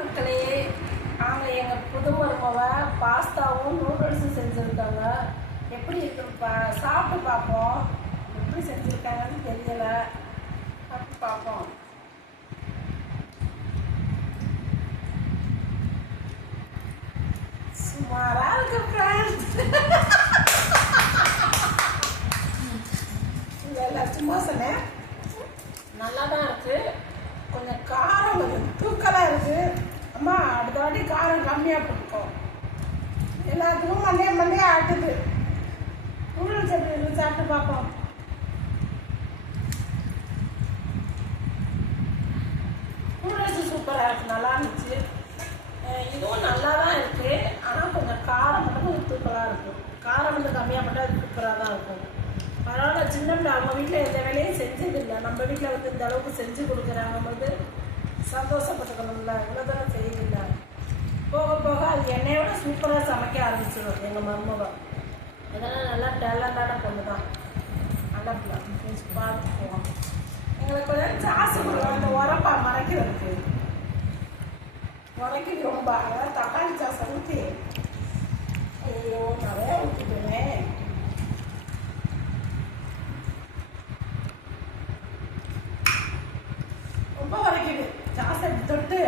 மக்களே, நாங்கள் எங்கள் புது மருமவை பாஸ்தாவும் நூடுல்ஸும் செஞ்சுருக்காங்க. எப்படி இருக்குன்னு சாப்பிட்டு பார்ப்போம். எப்படி செஞ்சுருக்காங்கன்னு தெரியல, சாப்பிட்டு பார்ப்போம். சுமாராக இருக்கு ஃப்ரெண்ட்ஸ். இதெல்லாம் சும்மா சொன்னேன். நல்லா தான் இருக்கு. கொஞ்சம் காரம் கொஞ்சம் தூக்கலாக இருக்குது. அம்மா அடுத்த வாட்டி காரம் கம்மியாக போட்டுக்கோ. எல்லாத்துக்கும் மண்டையே ஆட்டுது. நூடுல்ஸ் எப்படி இருக்கு சாப்பிட்டு பார்ப்போம். நூடுல்ஸ் சூப்பராக இருக்குது, நல்லா இருந்துச்சு. இதுவும் நல்லா தான் இருக்குது. ஆனால் கொஞ்சம் காரம் மட்டும் கொஞ்சம் தூக்கலாக இருக்கும். காரம் வந்து கம்மியாக போட்டால் அது சூப்பராக தான் இருக்கும். பரவாயில்ல, சின்ன பிள்ளை அவங்க வீட்டில் எந்த வேலையும் செஞ்சதில்லை. நம்ம வீட்டில் வந்து இந்த அளவுக்கு செஞ்சு கொடுக்குறாங்க போது சந்தோஷப்பட்டுக்கணும்ல. இவ்வளோ தூரம் செய்யதில்லை. போக போக அது என்னையோட சூப்பராக சமைக்க ஆரம்பிச்சிடும் எங்கள் மருமகம். இதெல்லாம் நல்லா டேலண்டான பொண்ணு தான். நல்லா பார்த்துக்குவோம். எங்களுக்கு கொஞ்சம் சாசு கொடுக்கும். அந்த உரப்பா மறைக்கிறதுக்கு உரைக்கி ரொம்ப தக்காளி சாசை ஊற்றி ஐயோ நிறையா ஊற்றிடுவேன். ரொம்ப வரைக்குது சாசை தொட்டு